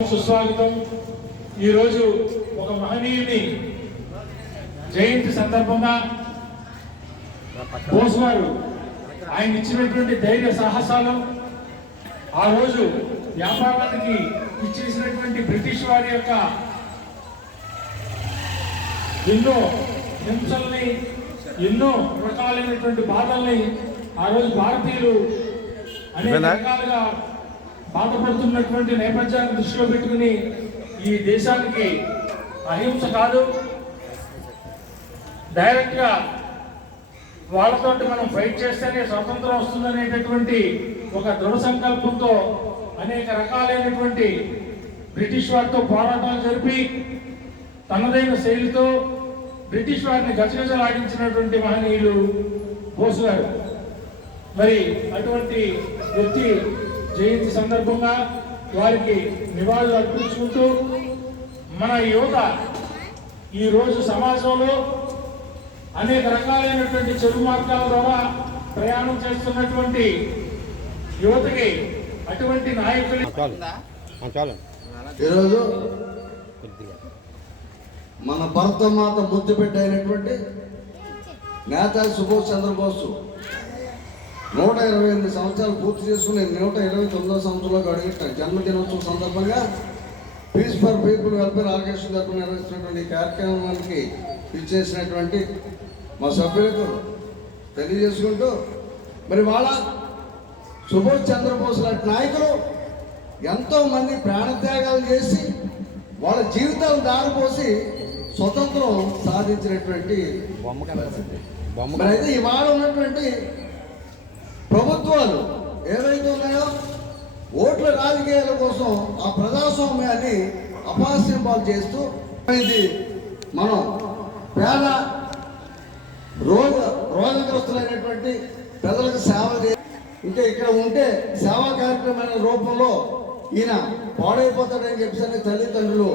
సుస్వాగతం. ఈరోజు ఒక మహనీయుని జయంతి సందర్భంగా బోస్ గారు ఆయన ఇచ్చినటువంటి ధైర్య సాహసాలు, ఆ రోజు వ్యాపారానికి ఇచ్చేసినటువంటి బ్రిటిష్ వారి యొక్క ఎన్నో హింసల్ని, ఎన్నో రకాలైనటువంటి బాధల్ని ఆ రోజు భారతీయులు అనేక రకాలుగా బాధపడుతున్నటువంటి నేపథ్యాన్ని దృష్టిలో పెట్టుకుని ఈ దేశానికి అహింస కాదు, డైరెక్ట్గా వాళ్ళతో మనం ఫైట్ చేస్తేనే స్వతంత్రం వస్తుందనేటటువంటి ఒక దృఢ సంకల్పంతో అనేక రకాలైనటువంటి బ్రిటిష్ వారితో పోరాటాలు జరిపి తనదైన శైలితో బ్రిటిష్ వారిని గజగజలాడించినటువంటి మహనీయులు బోస్ గారు. మరి అటువంటి వ్యక్తి జయంతి సందర్భంగా వారికి నివాళులు అర్పించుకుంటూ మన యువత ఈరోజు సమాజంలో అనేక రకాలైనటువంటి చెడు మార్గాల ద్వారా ప్రయాణం చేస్తున్నటువంటి యువతకి అటువంటి నాయకులు ఈరోజు మన భరతమాత ముద్దు పెట్టైనటువంటి నేతాజీ సుభాష్ చంద్రబోస్ 128 సంవత్సరాలు పూర్తి చేసుకుని 129వ సంవత్సరంలో అడిగిన జన్మదినోత్సవం సందర్భంగా peace for people welfare organisation తరఫున నిర్వహిస్తున్నటువంటి కార్యక్రమానికి ఇచ్చేసినటువంటి మా సభ్యులకు తెలియజేసుకుంటూ, మరి వాళ్ళ సుభాష్ చంద్రబోస్ లాంటి నాయకులు ఎంతోమంది ప్రాణత్యాగాలు చేసి వాళ్ళ జీవితాలు దారిపోసి స్వతంత్రం సాధించినటువంటి మరి అయితే ఇవాళ ఉన్నటువంటి ప్రభుత్వాలు ఏవైతే ఉన్నాయో ఓట్ల రాజకీయాల కోసం ఆ ప్రజాస్వామ్యాన్ని అపహాస్యం పాలు చేస్తూ ఇది మనం పేద రోగగ్రస్తులైనటువంటి ప్రజలకు సేవ ఇంకా ఇక్కడ ఉంటే సేవా కార్యక్రమాల రూపంలో ఈయన పాడైపోతాడని చెప్పేసి తల్లిదండ్రులు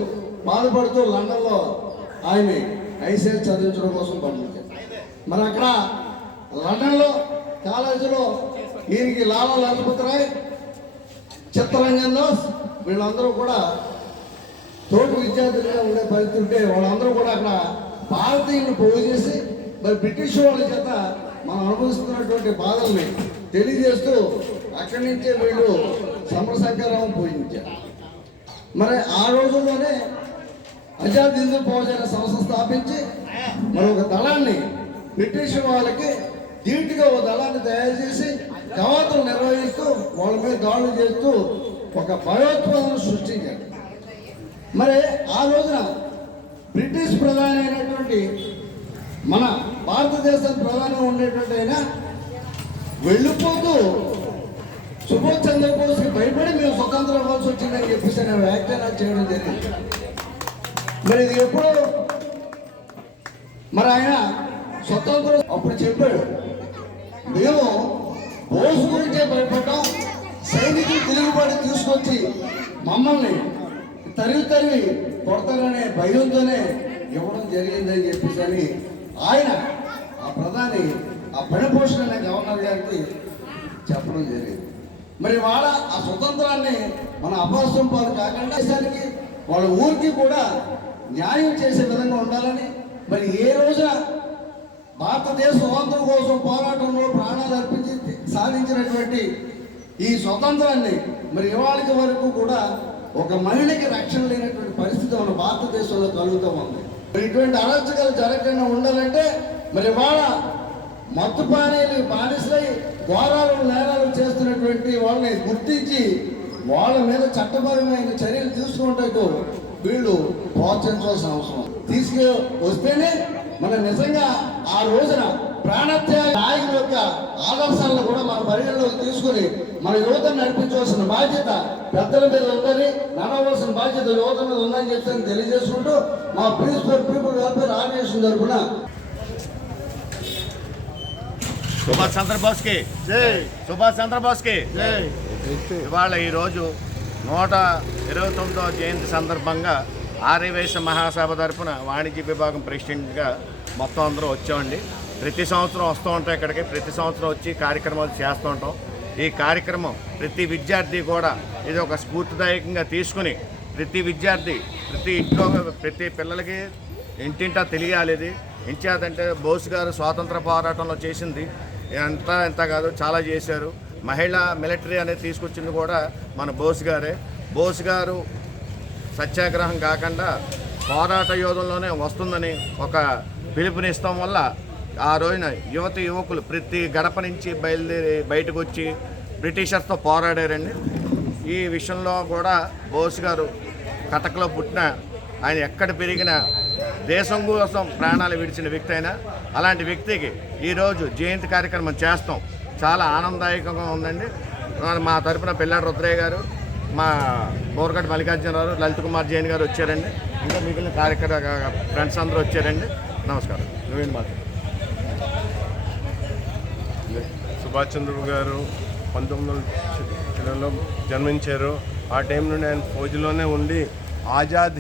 బాధపడుతూ లండన్లో ఆయన్ని ఐసీఎల్ చదివించడం కోసం పంపించారు. మరి అక్కడ లండన్లో కాలేజీలో ఈయనకి లాలా లజపత్ రాయ్, చిత్తరంజన్ దాస్ వీళ్ళందరూ కూడా తోటి విద్యార్థులుగా ఉండే పరిస్థితి ఉంటే వాళ్ళందరూ కూడా అక్కడ భారతీయులను పోగు చేసి మరి బ్రిటిష్ వాళ్ళ చేత మనం అనుభవిస్తున్నటువంటి బాధల్ని తెలియజేస్తూ అక్కడి నుంచే వీళ్ళు సమరసంకరం పూజించారు. మరి ఆ రోజుల్లోనే ఆజాద్ హిందూ ఫౌజ్ అనే సంస్థ స్థాపించి మరి ఒక దళాన్ని బ్రిటిష్ వాళ్ళకి ధీటుగా ఒక దళాన్ని తయారు చేసి కవాతులు నిర్వహిస్తూ వాళ్ళ మీద దాడులు చేస్తూ ఒక భయోత్పాదన సృష్టించారు. మరి ఆ రోజున బ్రిటిష్ ప్రధాని అయినటువంటి మన భారతదేశం ప్రధాని ఉండేటువంటి అయినా వెళ్ళిపోతూ సుభాష్ చంద్రబోస్కి భయపడి మేము స్వతంత్రం ఇవ్వాల్సి వచ్చిందని చెప్పేసి నేను వ్యాఖ్యానాలు చేయడం జరిగింది. మరి ఇది ఎప్పుడు మరి ఆయన స్వతంత్రం అప్పుడు చెప్పాడు, మేము బోస్ గురించే భయపడ్డాం, సైనికులు తిరుగుబాటు తీసుకొచ్చి మమ్మల్ని తరివి కొడతారనే భయంతోనే ఇవ్వడం జరిగిందని చెప్పేసి అని ఆయన ఆ ప్రధాని ఆ పనిపోషణ అనే గవర్నర్ గారికి చెప్పడం జరిగింది. మరి వాళ్ళ ఆ స్వతంత్రాన్ని మన అపహాస్యం పాలు కాకుండా దేశానికి వాళ్ళ ఊరికి కూడా న్యాయం చేసే విధంగా ఉండాలని, మరి ఏ రోజున భారతదేశ స్వాతంత్రం కోసం పోరాటంలో ప్రాణాలు అర్పించి సాధించినటువంటి ఈ స్వతంత్రాన్ని మరి ఇవాళకి వరకు కూడా ఒక మహిళకి రక్షణ లేనటువంటి పరిస్థితి మన భారతదేశంలో కలుగుతూ ఉంది. మరి ఇటువంటి అరాచకాలు జరగకుండా ఉండాలంటే మరి ఇవాళ మత్తు పానీయాలు బానిసలై ఘోరాలు నేరాలు చేస్తున్నటువంటి వాళ్ళని గుర్తించి వాళ్ళ మీద చట్టపరమైన చర్యలు తీసుకుంటూ వీళ్ళు ప్రోత్సహించాల్సిన అవసరం తీసుకు వస్తేనే మన నిజంగా ఆ రోజున ప్రాణత్యాగ నాయకుల యొక్క ఆదర్శాలను కూడా మన పరిగణలోకి తీసుకుని మన యువతను నడిపించవలసిన బాధ్యత పెద్దల మీద ఉందని, నడవలసిన బాధ్యత యువత మీద ఉందని చెప్పి తెలియజేసుకుంటూ మా peace for people welfare organisation తరఫున సుభాష్ చంద్రబోస్కి జై, సుభాష్ చంద్రబోస్కి జై. ఇవాళ ఈరోజు 129వ జయంతి సందర్భంగా ఆర్యవైశ్య మహాసభ తరఫున వాణిజ్య విభాగం ప్రెసిడెంట్గా మొత్తం అందరూ వచ్చామండి. ప్రతి సంవత్సరం వస్తూ ఉంటాం ఇక్కడికి, ప్రతి సంవత్సరం వచ్చి కార్యక్రమాలు చేస్తూ ఉంటాం. ఈ కార్యక్రమం ప్రతి విద్యార్థి కూడా ఇది ఒక స్ఫూర్తిదాయకంగా తీసుకుని ప్రతి విద్యార్థి ప్రతి ఇంట్లో ప్రతి పిల్లలకి ఇంటింటా తెలియాలి. ఇది ఇంచేదంటే బోస్ గారు స్వాతంత్ర పోరాటంలో చేసింది ఎంత కాదు, చాలా చేశారు. మహిళా మిలిటరీ అనేది తీసుకొచ్చింది కూడా మన బోస్ గారే. బోస్ గారు సత్యాగ్రహం కాకుండా పోరాట యోధంలోనే వస్తుందని ఒక పిలుపునిస్తాం వల్ల ఆ రోజున యువకులు ప్రతి గడప నుంచి బయలుదేరి బయటకు వచ్చి బ్రిటిషర్స్తో పోరాడారండి. ఈ విషయంలో కూడా బోస్ గారు కటక్లో పుట్టిన ఆయన ఎక్కడ పెరిగిన దేశం కోసం ప్రాణాలు విడిచిన వ్యక్తి అయినా అలాంటి వ్యక్తికి ఈరోజు జయంతి కార్యక్రమం చేస్తాం చాలా ఆనందదాయకంగా ఉందండి. మా తరపున పిల్లాడి రుద్రయ్య గారు, మా బోర్గడ్డ మల్లికార్జునరావు, లలిత్ కుమార్ జైన్ గారు వచ్చారండి. ఇంకా మిగిలిన కార్యక్రమ ఫ్రెండ్స్ అందరూ వచ్చారండి. నమస్కారం. నువ్వేంటి మాట? సుభాష్ చంద్రబోస్ గారు 1900లో జన్మించారు. ఆ టైం నుండి ఆయన ఫౌజ్లోనే ఉండి ఆజాద్